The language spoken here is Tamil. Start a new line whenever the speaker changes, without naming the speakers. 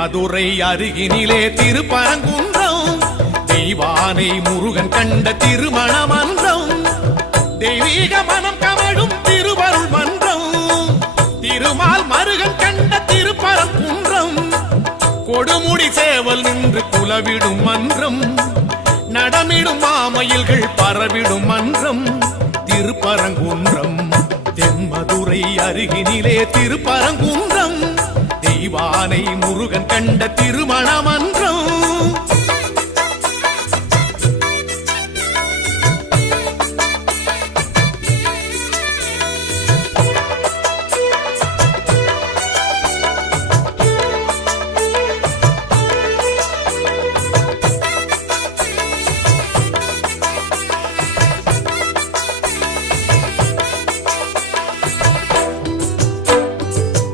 மதுரை அருகினிலே திருப்பரங்குன்றம் தெய்வானை முருகன் கண்ட திருமண மன்றம் தெய்வீக மனம் கமழும் திருவருள் மன்றம் திருமால் மருகன் கண்ட திருப்பரங்குன்றம் கொடுமுடி சேவல் நின்று குலவிடும் மன்றம் நடமிடும் மாமயில்கள் பரவிடும் மன்றம் திருப்பரங்குன்றம் தென்மதுரை அருகினிலே திருப்பரங்குன்றம். தெய்வானை முருகன் கண்ட திருமண மன்றம்.